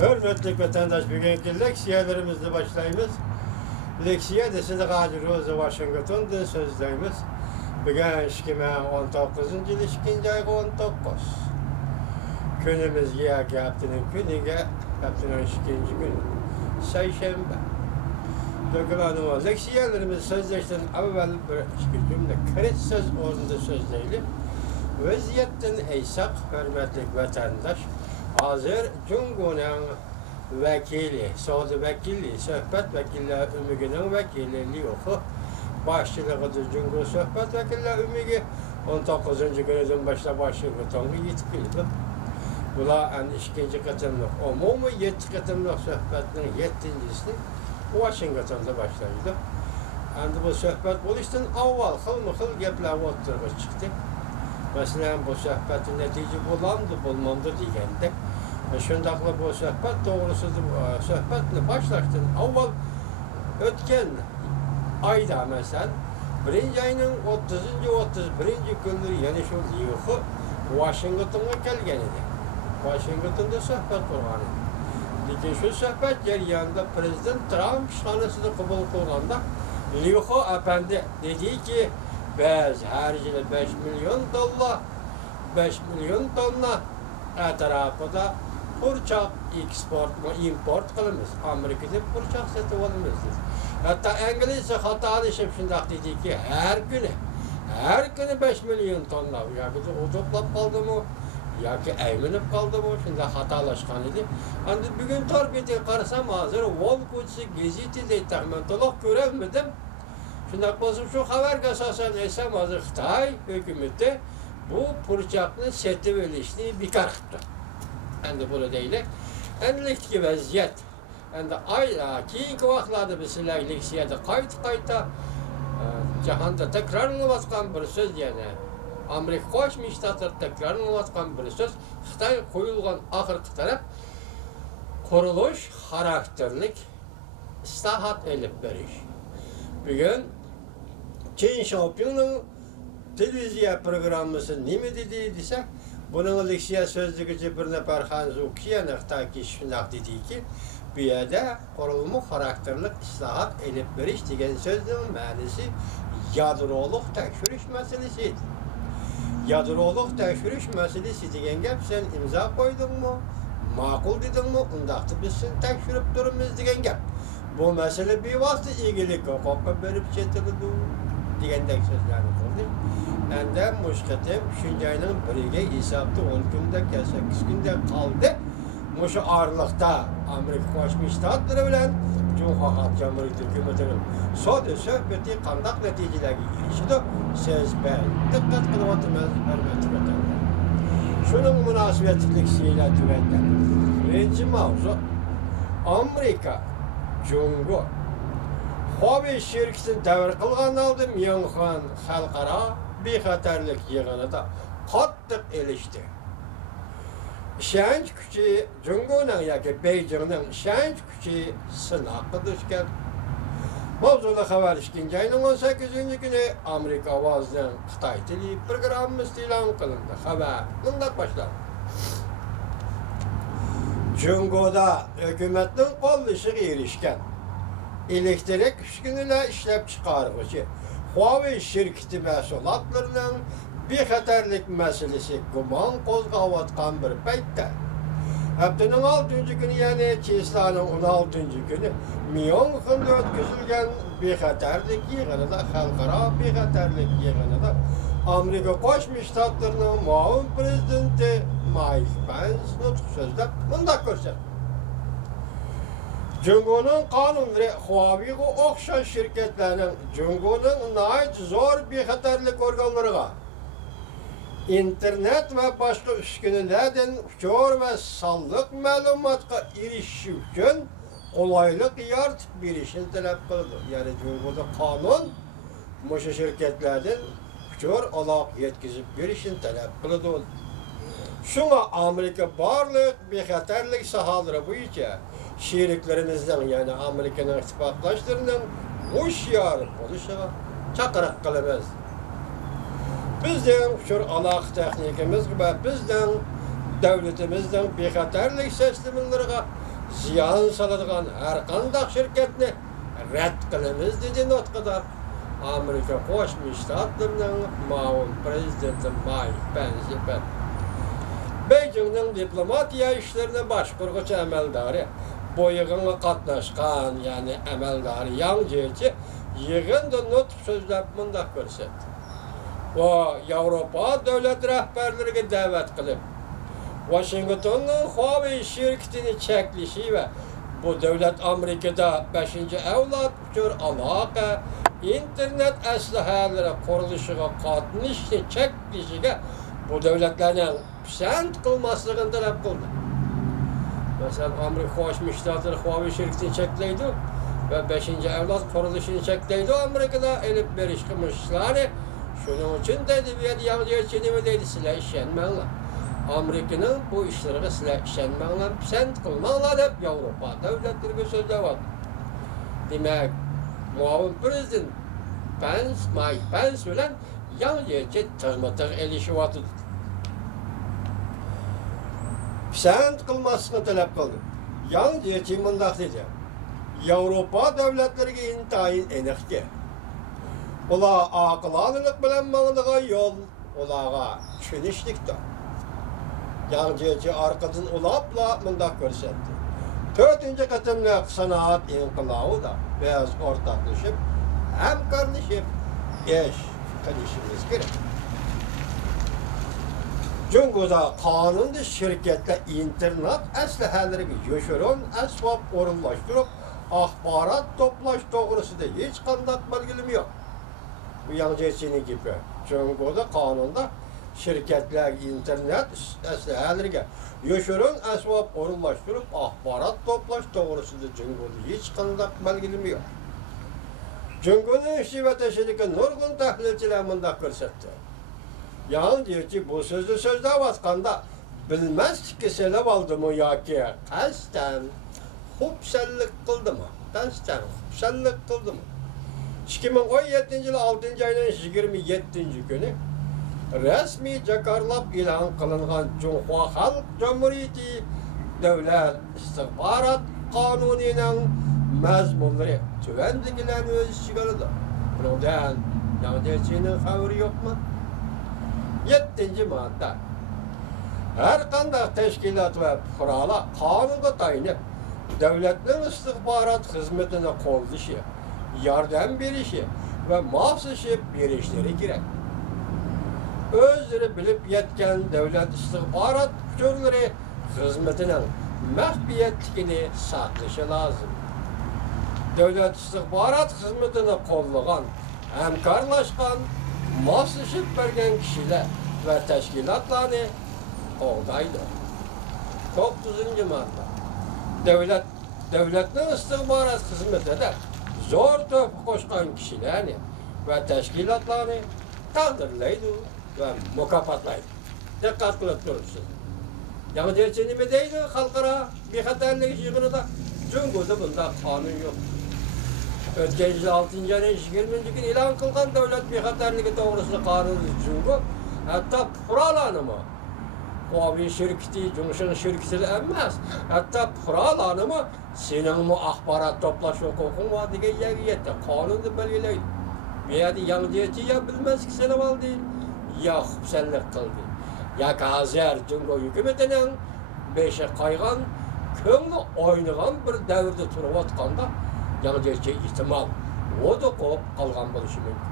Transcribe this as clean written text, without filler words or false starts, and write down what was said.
Hürmetli vatandaş, bugünkü leksiyalarımızı başlayımız. Leksiya desini Gazi Rosa Washington'da sözleyimiz. Bugün 2019 yıl 2. ay 19. Günümüz yaki haftanın günüge, haftanın 2. günü. Sayşembe. Dökülen o leksiyalarımızı sözleşten evvel bir cümle kırık söz orada sözleyelim. Vaziyetten eysak, hürmetli vatandaş, hazır Cumhur'un vekili, sözü vekili, sohbet vekiller ümüğünün vekilliği oku. Başçılığı Cumhur sohbet vekiller ümüğü 19. günüden başta Washington'a yetkili. Bula en ikinci katımlık, umumu 7 katımlık sohbetinin 7.'si Washington'da başlaydı. Yani bu sohbet buluştan avval hıl gepler ortaya çıktı. Mesela bu sohbetin netice bulandı, bulmandı diyende. Şundakla bu sohbet doğrusu sohbetle başlaştın. Avval ötken ayda mesela 1. ayının 31. günleri yani şu yılı Washington'a gelgen idi. Washington'da sohbet kurgan idi. Lekin şu sohbet jarayonida Prezident Trump şanasını kabul kılganda Liho Efendi dedi ki biz her yıl 5 milyon dolar, 5 milyon tonna etrafında burçak import kılımız. Amerika'da burçak satın alımız. Hatta İngilizce hatalaşıp şundak dedi ki her günü 5 milyon tonna. Ya ki o toplap kaldı mı? Ya ki eminip kaldı mı? Şundak hatalaşkan idi. Ancak bugün tarbiyete karışsam hazır Wall Street gazetede tahminatolog görevmedim. Şundak olsun şu haber esasen esem hazır Xitay hükümeti bu burçaklı seti velişliği bir karıktı. Yani bunu değil. Enlikteki vaziyet. Yani ayla keyinki vaxtlarda bizler leksiyada qayta cahanda tekrarlanıvatkan bir söz yani. Amerika Qo'shma Shtatlar tekrarlanıvatkan bir söz. Xitay qo'yilgan oxirgi taraf qurilish xarakterlik islohot elib berish. Bugün Çin Şampiyon'un televizyon programması nime dedi desek, bunun leksiya sözlüğücü bir nefer Hanzu Kiyanıq'ta ki şundak dedi ki, bu yerde kurulma karakterlik islahat elip veriş degen sözlüğün manisi yadroluk tekşürüş meselesiydi. Yadroluk tekşürüş meselesi degen gep sen imza koydun mu, makul dedin mi, undaqtı biz sen tekşürüp durumuz degen gep. Bu mesele bir vakti ilgili hukuka verip çetildi degендek sözlerini kurdu. Ende muşkatem üçüncü ayının birige hesapta 10 günde 8 günde kaldı. Muşu ağırlıkta Amerika Qo'shma Shtatları bilen Cumhuriyet Halk Cumhuriyeti hükümetinin so'da sohbeti qanday natijalarga erishdi siz dikkat qilib o'tirmaz hurmatli vatandoshlar. Shuning munosabatlik siylar tuganda. Birinchi mavzu Amerika Cumhur Huawei şirketini devir kılgan aldı Myanxan Xalqaro bexatarlik yig'inida qattiq elishdi. İşenç gücü Cumhur'un yoki Beijing'ning işenç gücü sınaqqa duch keldi. Mavzuda xabar 2. ayning 18. günü Amerika ovozidan Xitoy tili programmasi e'lon qilindi. Xabar bunday başlandı. Cumhurda hükümetin qo'llashiga erishgan elektrik uskunalar ishlab chiqaruvchi Huawei şirketi mahsulotlarining bexatarlik masalasi gumon qo'zg'ayotgan bir paytda haftaning 6. günü yani Tesla'ning 16. günü Myanxanda o'tkazilgan bexatarlik yig'inida xalqaro bexatarlik yig'inida Amerika Qo'shma Shtatlarining muavin prezidenti Mike Pence nutq so'zlab bunday ko'rsatdi. Cumhur'un qonunlari Huawei'ga o'xshash shirkatlarning Cumhur'ning nihoyat zo'r bexatarlik organlariga internet va boshqa uskunalardan uchur va sonliq ma'lumotga erishish uchun qulaylik yaratib berishni talab qildi. Ya'ni Cumhurda qonun mushu shirkatlardan uchur aloq yetkazib berishni talab qildi. Şuna Amerika barlık bexatarlik sahaları bo'yicha sheriklerimizden yani Amerika'nın ittifaqdoshlarının hoşyar bo'lishga chaqiriq qilamiz. Bizden uchur aloqa texnikamiz va bizden devletimizden bexatarlik sistemlariga ziyan saladigan her qandaq şirketni rad qilamiz dedi nutqida Amerika Qo'shma Shtatlarining muavin prezidenti Mike Pence. Beijingning diplomatiya ishlarini boshqaruvchi amaldori bu yig'inga qatnashgan, ya'ni amaldori Yang Jiechi yig'inda nutq so'zlab mundaq ko'rsatdi. Va Yevropa davlat rahbarlariga da'vat qilib, Washingtonning Huawei şirketini cheklashi va bu davlat Amerikada 5-avlod uchun aloqa internet aslahalari qurilishiga qatnashishni cheklashiga bu davlatlarning pisand qilmasligini talab qildi. Masalan, Amerika Qo'shma Shtatlari Huawei şirketini cheklaydi va 5-avlod qurilishini cheklaydi. Amerikada elib berish qilmishlari shuning uchun dedi, Yang Jiechi nima deydi, sizlar ishonmanglar. Amerika'nın bu işlere sizler işenmanglar, pisand qilmanglar deb Yevropa davlatlariga so'zlayapti. Demak, muavin prezident Mike Pence bilan Yang Jiechi tig'ma-tig' elishyapti. Pisand qilmaslikni talab qildi. Yang Jiechi mundaq dedi. Yevropa davlatlariga intayin aniqki, ular aqlonlik bilan mangdigan yo'l ularga tushunishlikdir. Yang Jiechi arqadan ulapla mundaq ko'rsatdi. 4-qatimliq sanoat inqilobi biz o'rtoqlashib, hamkorlashib ish qilishimiz kerak. Jungoda qonunda shirkatlar internet aslahalariga yoshirin asbob o'rinlashtirib, axborot to'plash to'g'risida hech qanday belgilim yo'q. Bu Yang Jiechining gapi. Jungoda qonunda şirketler internet aslahalariga yoshirin asbob o'rinlashtirib, axborot to'plash to'g'risida Jungoda hech qanday belgilim yo'q. Jungoning ishi va tashkiliga nurg'un tahlilchilar mundaq ko'rsatdi. Yang Jiechi bu so'zni so'zlayotganda bilmaslikka selab oldimi yoki qasddan xupsallik qildimi? 2017-yil 6-oyning 27-kuni rasmiy jakarlab e'lon qilingan Junhua Xalq Jamhuriyati davlat istixborot qonunining mazmunlari tuvandagilarni o'z ichiga oladi. Bundan Yang Jiechining xabari yo'qmi? 7-madda. Her qanday tashkilot va fuqarolar qonunga tayinib, davlatning istixborot xizmatini qo'llashi, yordam berishi va moslashib berishlari kerak. O'zlari bilib yetgan davlat istixborot kuchlari xizmatining maxfiyatligini saqlashi lozim. Davlat istixborot xizmatini qo'llagan, hamkorlashgan, moslashib bergan kishilar va tashkilotlarni qo'llaydi. 9-madda. Davlatning istixborot xizmatida zo'r to'p qo'shgan kishilarni va tashkilotlarni taqdirlaydi va mukofotlaydi. Diqqat qilib turibsiz. Yang Jiechi nima deydi? Xalqaro bexatarlik yig'inida Jungoda bunday qonun yo'q. O'tgan yil 6-oyning 20-kuni e'lon qilgan davlat bexatarligi to'g'risida qonunni Jungo hatto fuqarolarni Huawei şirketi, Zhongshan şirketi emas, hatta fuqarolarni sening axborot to'plash huquqing bor degan yerga yetdi. Qonunda belgilaydi. Bu yerda Yang Jiechi ya bilmaslik sanab oldi, ya xufsallik qildi. Ya hozir Jungo hukumatining beshi qaygan, ko'ngli o'ynagan bir davrda turib o'tganda Yang Jiechi ihtimol o'da qo'yib qolgan bo'lishi mumkin.